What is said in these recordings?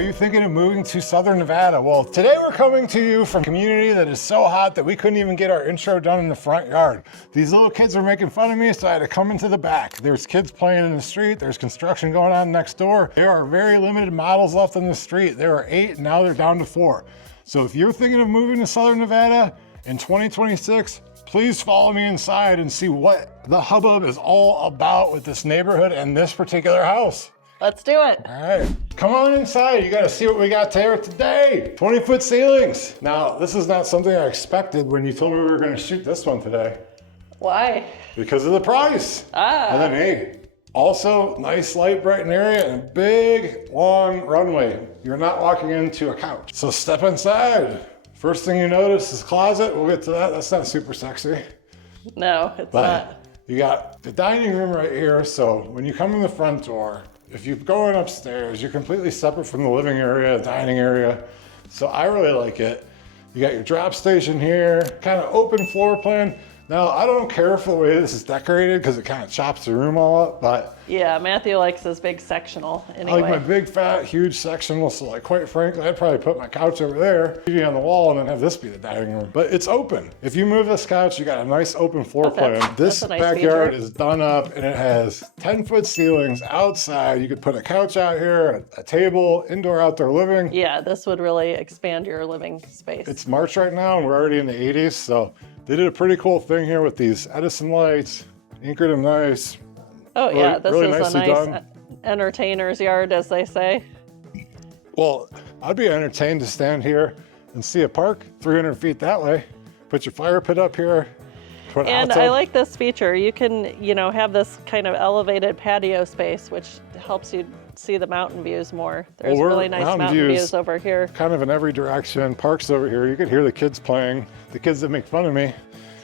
Are you thinking of moving to Southern Nevada? Well, today we're coming to you from a community that is so hot that we couldn't even get our intro done in the front yard. These little kids were making fun of me, so I had to come into the back. There's kids playing in the street. There's construction going on next door. There are very limited models left on the street. There are 8, and now they're down to 4. So if you're thinking of moving to Southern Nevada in 2026, please follow me inside and see what the hubbub is all about with this neighborhood and this particular house. Let's do it. All right, come on inside. You got to see what we got there today. 20-foot ceilings. Now, this is not something I expected when you told me we were going to shoot this one today. Why? Because of the price. And then, hey, also nice light, bright area and a big, long runway. You're not walking into a couch. So step inside. First thing you notice is closet. We'll get to that. That's not super sexy. No, it's not. You got the dining room right here. So when you come in the front door, if you're going upstairs, you're completely separate from the living area, dining area. So I really like it. You got your drop station here, kind of open floor plan. Now, I don't care for the way this is decorated because it kind of chops the room all up, but... Yeah, Matthew likes his big sectional anyway. I like my big, fat, huge sectional, so like, quite frankly, I'd probably put my couch over there, TV on the wall, and then have this be the dining room. But it's open. If you move this couch, you got a nice open floor plan. This nice backyard feature. is done up, and it has 10-foot ceilings outside. You could put a couch out here, a table, indoor, outdoor living. Yeah, this would really expand your living space. It's March right now, and we're already in the 80s, so they did a pretty cool thing here with these Edison lights, anchored them nice. Oh really, yeah, this really is a nice done. entertainer's yard, as they say. Well, I'd be entertained to stand here and see a park 300 feet that way. Put your fire pit up here. Put And I like this feature. You can, have this kind of elevated patio space, which helps you see the mountain views more. There's really nice mountain views over here. Kind of in every direction. Parks over here. You could hear the kids playing. The kids that make fun of me.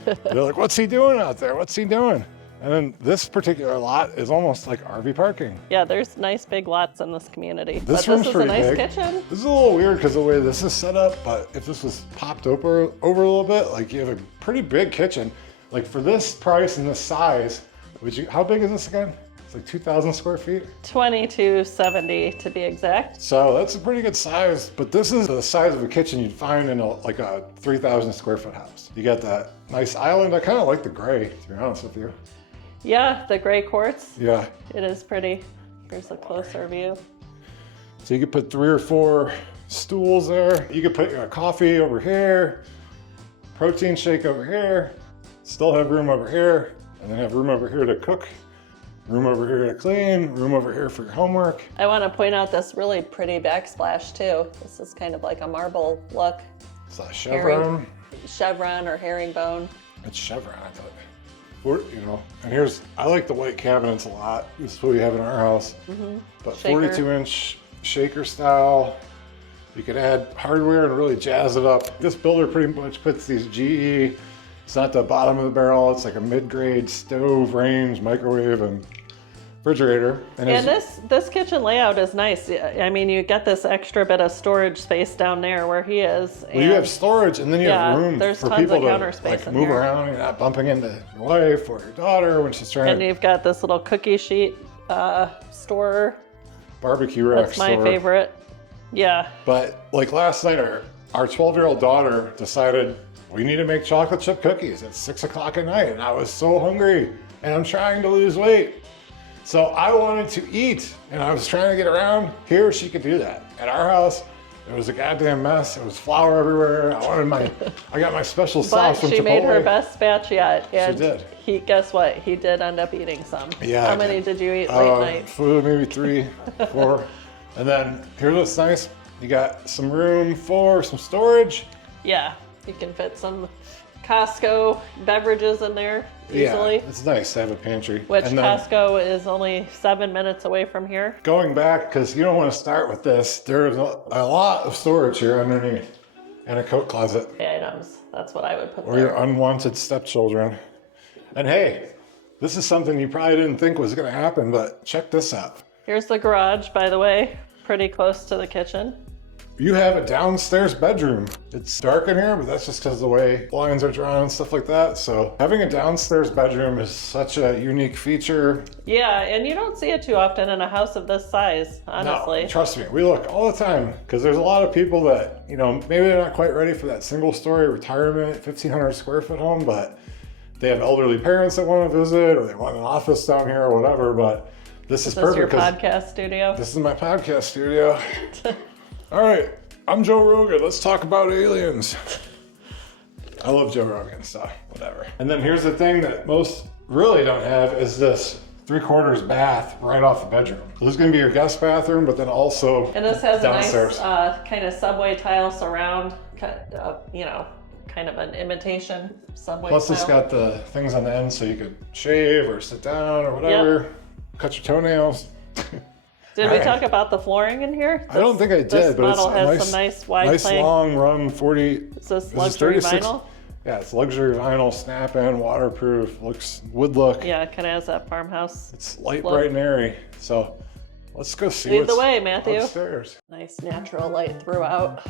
They're like, what's he doing out there? What's he doing? And then this particular lot is almost like RV parking. Yeah, there's nice big lots in this community. This room's is a nice big. kitchen. This is a little weird because of the way this is set up, but if this was popped over a little bit, like you have a pretty big kitchen. Like for this price and this size, how big is this again? It's like 2,000 square feet? 2270 to be exact. So that's a pretty good size, but this is the size of a kitchen you'd find in like a 3,000 square foot house. You got that nice island. I kind of like the gray, to be honest with you. Yeah, the gray quartz. Yeah. It is pretty. Here's a closer view. So you could put 3 or 4 stools there. You could put your coffee over here, protein shake over here, still have room over here, and then have room over here to cook, room over here to clean, room over here for your homework. I want to point out this really pretty backsplash too. This is kind of like a marble look. It's a chevron. Chevron or herringbone. It's chevron, I thought. And I like the white cabinets a lot. This is what we have in our house. But 42-inch shaker style. You could add hardware and really jazz it up. This builder pretty much puts these GE, it's not the bottom of the barrel, it's like a mid-grade stove, range, microwave, and refrigerator. And this kitchen layout is nice. I mean, you get this extra bit of storage space down there where he is. Well, you have storage, and then you have room for people to move around. You're not bumping into your wife or your daughter when she's trying. And you've got this little cookie sheet store. Barbecue rack That's my favorite. Yeah. But like last night, our 12-year-old daughter decided we need to make chocolate chip cookies at 6 o'clock at night, and I was so hungry, and I'm trying to lose weight. So I wanted to eat, and I was trying to get around. Here, she could do that. At our house, it was a goddamn mess. It was flour everywhere. I got my special sauce from Chipotle. But she made her best batch yet. And she did. Guess what? He did end up eating some. Yeah. How many did you eat late night? Food, maybe 3, 4. And then here's what's nice. You got some room for some storage. Yeah, you can fit some Costco beverages in there easily. Yeah, it's nice to have a pantry. Which Costco is only 7 minutes away from here. Going back, because you don't want to start with this, there's a lot of storage here underneath and a coat closet. Items, that's what I would put or there. your unwanted stepchildren. And hey, this is something you probably didn't think was going to happen, but check this out. Here's the garage, by the way, pretty close to the kitchen. you have a downstairs bedroom. It's dark in here, but that's just because the way blinds are drawn and stuff like that. So having a downstairs bedroom is such a unique feature. Yeah, and you don't see it too often in a house of this size, honestly. No, trust me, we look all the time because there's a lot of people that, you know, maybe they're not quite ready for that single story retirement, 1,500 square foot home, but they have elderly parents that want to visit or they want an office down here or whatever, but this is perfect. This is your podcast studio? This is my podcast studio. All right, I'm Joe Rogan. Let's talk about aliens. I love Joe Rogan, so whatever. And then here's the thing that most really don't have is this 3/4 bath right off the bedroom. So this is gonna be your guest bathroom, but then also and this has downstairs. A nice kind of subway tile surround, you know, kind of an imitation subway Plus tile. it's got the things on the end so you could shave or sit down or whatever. Cut your toenails. Did we talk about the flooring in here? I don't think I did, this but it's model has nice, some nice wide plank. long run 40. Is this luxury vinyl? Yeah, it's luxury vinyl, snap-in, waterproof, wood look. Yeah, it kind of has that farmhouse. It's light, look. bright, and airy. So let's go see Lead what's the way, Matthew. upstairs. Nice natural light throughout.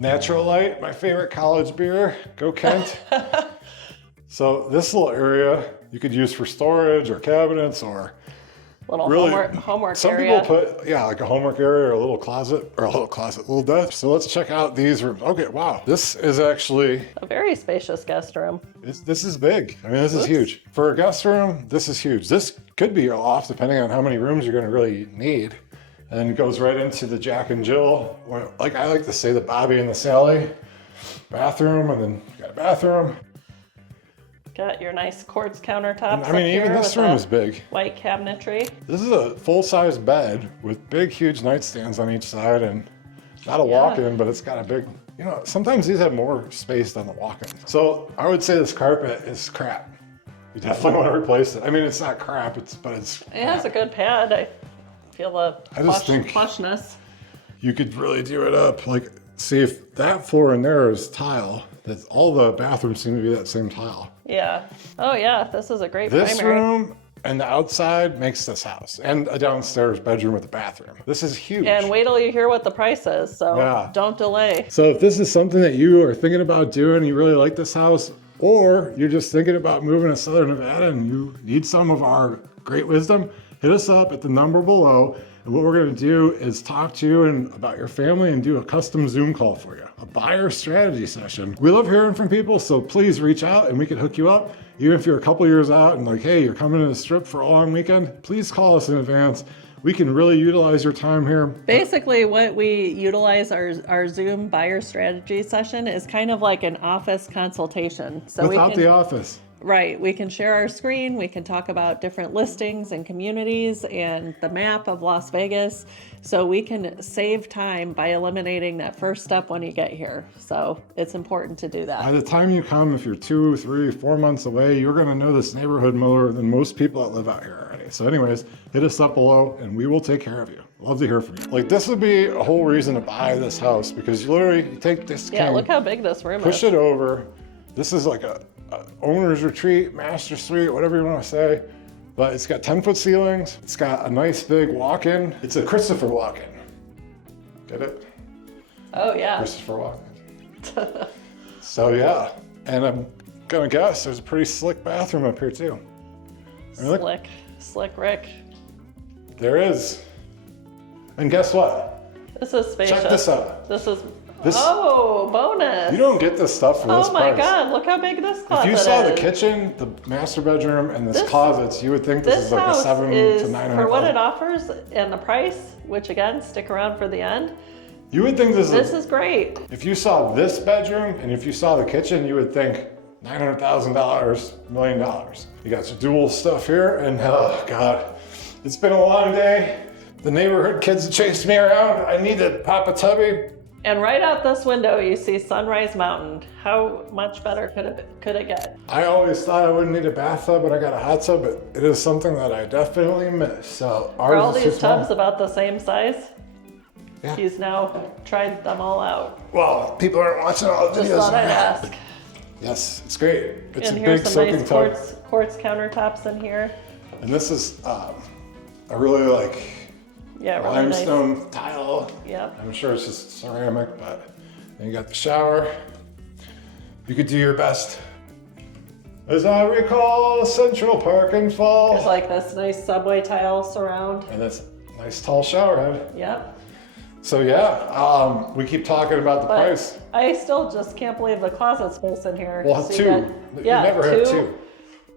Natural Light, my favorite college beer. Go Kent. So this little area you could use for storage or cabinets or Little really, homework some area. people put, like a homework area or a little closet, little desk. So let's check out these rooms. Okay, wow. This is actually... a very spacious guest room. This is big. I mean, this is huge. For a guest room, this is huge. This could be your loft, depending on how many rooms you're gonna really need. And then it goes right into the Jack and Jill, or like I like to say, the Bobby and the Sally bathroom, and then you got a bathroom. Got your nice quartz countertops. I mean, even this room is big. White cabinetry. This is a full-size bed with big, huge nightstands on each side, and not a walk-in, but it's got a big, you know, sometimes these have more space than the walk-in. So I would say this carpet is crap. You definitely want to replace it. I mean, it's not crap, but it's crap. It has a good pad. I feel the plushness. You could really do it up. Like, see if that floor in there is tile, that all the bathrooms seem to be that same tile. Yeah. Oh yeah, this is a great This primary. room and the outside makes this house, and a downstairs bedroom with a bathroom. This is huge. And wait till you hear what the price is, so don't delay. So if this is something that you are thinking about doing, you really like this house, or you're just thinking about moving to Southern Nevada and you need some of our great wisdom, hit us up at the number below. And what we're going to do is talk to you and about your family and do a custom Zoom call for you, a buyer strategy session. We love hearing from people, so please reach out and we can hook you up. Even if you're a couple years out and like, hey, you're coming to the Strip for a long weekend, please call us in advance. We can really utilize your time here. Basically, what we utilize our Zoom buyer strategy session is kind of like an office consultation. So without the office. Right. We can share our screen. We can talk about different listings and communities and the map of Las Vegas. So we can save time by eliminating that first step when you get here. So it's important to do that. By the time you come, if you're 2, 3, 4 months away, you're going to know this neighborhood more than most people that live out here already. So anyways, hit us up below and we will take care of you. Love to hear from you. Like, this would be a whole reason to buy this house, because you literally take this look how big this room is. Push it over. This is like a owner's retreat, master suite, whatever you want to say. But it's got 10-foot ceilings. It's got a nice big walk-in. It's a Christopher walk-in. Get it? Oh, yeah. Christopher walk-in. So, yeah. And I'm going to guess there's a pretty slick bathroom up here, too. I mean, Slick Rick. There is. And guess what? This is spacious. Check this out. Oh, bonus. You don't get this stuff for this price. Oh my God, look how big this closet is. If you saw the kitchen, the master bedroom, and this closets, you would think this is like a $700 to $900. For what it offers and the price, which again, stick around for the end. You would think this is great. If you saw this bedroom and if you saw the kitchen, you would think $900,000, $1 million. You got your dual stuff here, and oh God, it's been a long day. The neighborhood kids chased me around. I need to pop a tubby. And right out this window, you see Sunrise Mountain. How much better could it get? I always thought I wouldn't need a bathtub, but I got a hot tub, but it is something that I definitely miss. So Are all these tubs about the same size? Yeah. He's now tried them all out. Well, people aren't watching all the videos. Just thought I'd ask. Yes, it's great. It's and a here's big some soaking nice tub. quartz countertops in here. And this is, I really like Yeah, really nice. limestone tile. Yep. I'm sure it's just ceramic, but then you got the shower. You could do your best. As I recall, Central Park and Fall. There's like this nice subway tile surround. And this nice tall shower head. Yep. So yeah, we keep talking about the price. I still just can't believe the closet space in here. Well, So two. You never have two.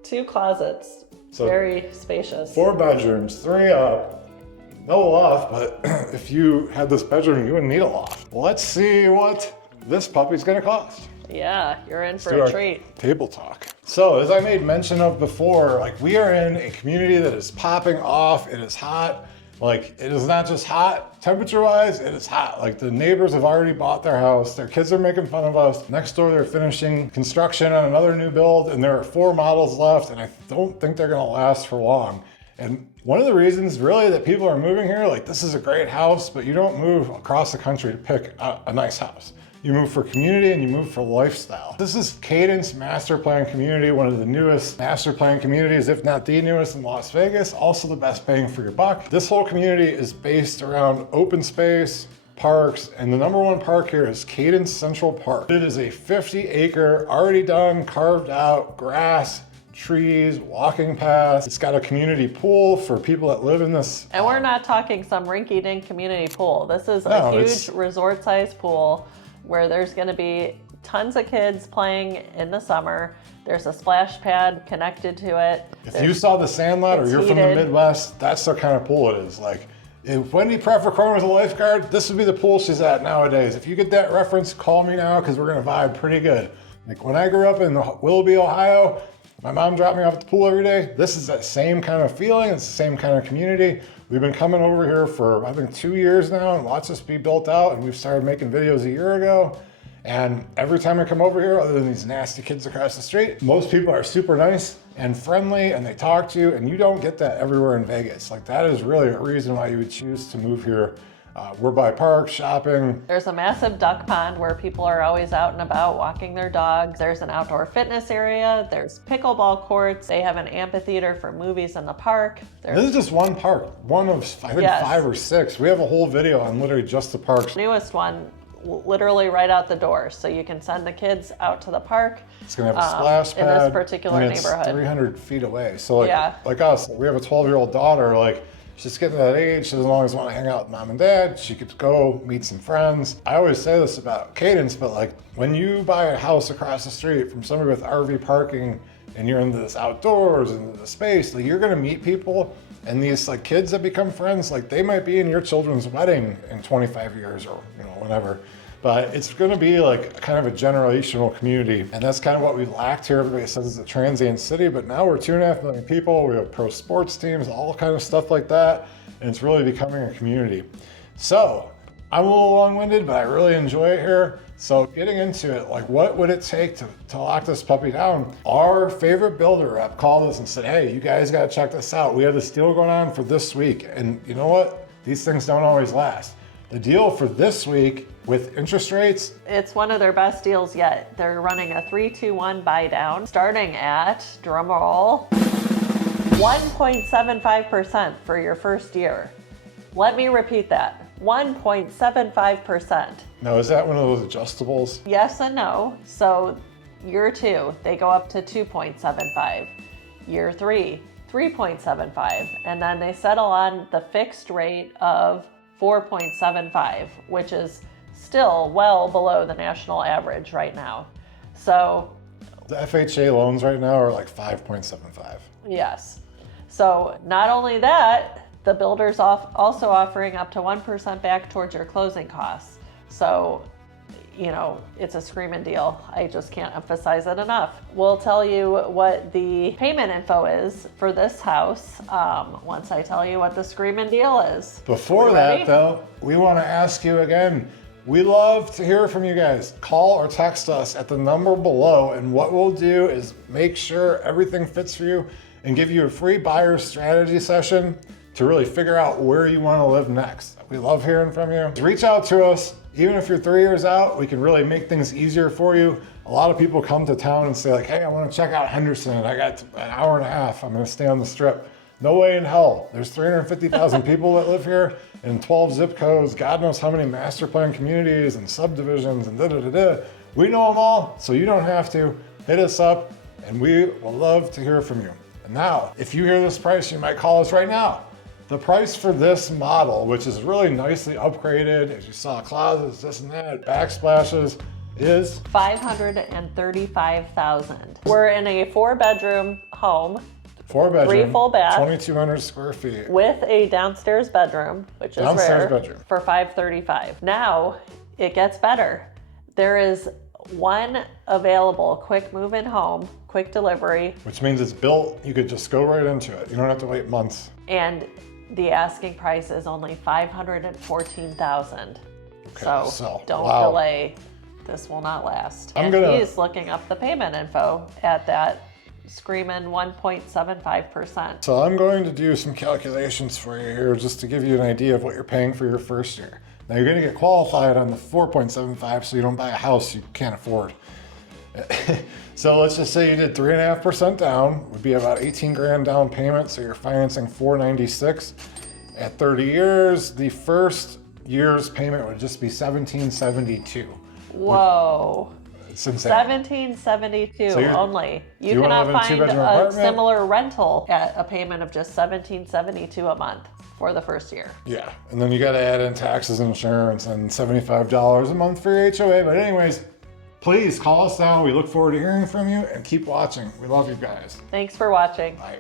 Two closets. So very spacious. 4 bedrooms, 3 up. No loft, but if you had this bedroom, you wouldn't need a loft. Let's see what this puppy's gonna cost. Yeah, you're in for Do a our treat. Table talk. So as I made mention of before, like we are in a community that is popping off. It is hot. Like it is not just hot temperature wise, it is hot. Like the neighbors have already bought their house. Their kids are making fun of us. Next door, they're finishing construction on another new build and there are 4 models left and I don't think they're gonna last for long. And one of the reasons really that people are moving here, like this is a great house, but you don't move across the country to pick a nice house. You move for community and you move for lifestyle. This is Cadence Master Plan Community, one of the newest master plan communities, if not the newest in Las Vegas, also the best bang for your buck. This whole community is based around open space, parks, and the #1 park here is Cadence Central Park. It is a 50-acre, already done, carved out, grass, trees, walking paths. It's got a community pool for people that live in this. And we're not talking some rinky-dink community pool. This is a No, huge resort-sized pool where there's going to be tons of kids playing in the summer. There's a splash pad connected to it. If you saw the Sandlot or you're from the Midwest, that's the kind of pool it is. Like, if Wendy Pfefferkorn was a lifeguard, this would be the pool she's at nowadays. If you get that reference, call me now because we're going to vibe pretty good. Like when I grew up in Willoughby, Ohio, my mom dropped me off at the pool every day. This is that same kind of feeling. It's the same kind of community. We've been coming over here for, I think, 2 years now and lots of be built out. And we've started making videos a year ago. And every time I come over here, other than these nasty kids across the street, most people are super nice and friendly and they talk to you. And you don't get that everywhere in Vegas. Like that is really a reason why you would choose to move here. We're by parks, shopping. There's a massive duck pond where people are always out and about walking their dogs. There's an outdoor fitness area. There's pickleball courts. They have an amphitheater for movies in the park. This is just one park, one of, I think, 5 or 6. We have a whole video on literally just the parks. Newest one, literally right out the door. So you can send the kids out to the park. It's gonna have a splash pad. In this particular and it's neighborhood. 300 feet away. So like us, we have a 12-year-old daughter, like, she's getting to that age, she doesn't always want to hang out with mom and dad. She could go meet some friends. I always say this about Cadence, but like when you buy a house across the street from somebody with RV parking and you're into this outdoors and the space, like you're gonna meet people and these like kids that become friends, like they might be in your children's wedding in 25 years or whenever. But it's going to be like kind of a generational community. And that's kind of what we lacked here. Everybody says it's a transient city, but now we're 2.5 million people. We have pro sports teams, all kind of stuff like that. And it's really becoming a community. So I'm a little long-winded, but I really enjoy it here. So getting into it, like what would it take to lock this puppy down? Our favorite builder rep called us and said, hey, you guys got to check this out. We have this deal going on for this week. And you know what? These things don't always last. The deal for this week with interest rates, it's one of their best deals yet. They're running a 3-2-1 buy down, starting at, drumroll, 1.75% for your first year. Let me repeat that, 1.75%. Now, is that one of those adjustables? Yes and no. So year 2, they go up to 2.75. Year 3, 3.75. And then they settle on the fixed rate of 4.75, which is still well below the national average right now. So the FHA loans right now are like 5.75. Yes. So not only that, the builder's also offering up to 1% back towards your closing costs. So, it's a screaming deal. I just can't emphasize it enough. We'll tell you what the payment info is for this house once I tell you what the screaming deal is. Before that, though, we want to ask you again. We love to hear from you guys. Call or text us at the number below, and what we'll do is make sure everything fits for you and give you a free buyer strategy session to really figure out where you want to live next. We love hearing from you. Reach out to us. Even if you're 3 years out, we can really make things easier for you. A lot of people come to town and say like, hey, I want to check out Henderson. I got an hour and a half. I'm going to stay on the strip. No way in hell. There's 350,000 people that live here in 12 zip codes. God knows how many master plan communities and subdivisions and da-da-da-da. We know them all, so you don't have to. Hit us up, and we will love to hear from you. And now, if you hear this price, you might call us right now. The price for this model, which is really nicely upgraded, as you saw, closets, this and that, backsplashes, is $535,000. We're in a 4-bedroom home. 4-bedroom, 3 full baths, 2,200 square feet. with a downstairs bedroom, which is Downstairs rare, bedroom. for $535,000. Now it gets better. There is one available quick move-in home, quick delivery, Which means it's built, you could just go right into it. You don't have to wait months. and the asking price is only $514,000. So don't delay. This will not last. He's looking up the payment info at that screaming 1.75%. So I'm going to do some calculations for you here just to give you an idea of what you're paying for your first year. Now you're gonna get qualified on the 4.75 so you don't buy a house you can't afford. So let's just say you did 3.5% down, would be about 18 grand down payment, so you're financing 496. At 30 years, the first year's payment would just be 1772. Whoa. It's insane. 1772 only. You wanna cannot live in a find two-bedroom a apartment? similar rental at a payment of just 1772 a month for the first year. Yeah, and then you gotta add in taxes and insurance and $75 a month for your HOA. But anyways, please call us now. We look forward to hearing from you and keep watching. We love you guys. Thanks for watching. Bye.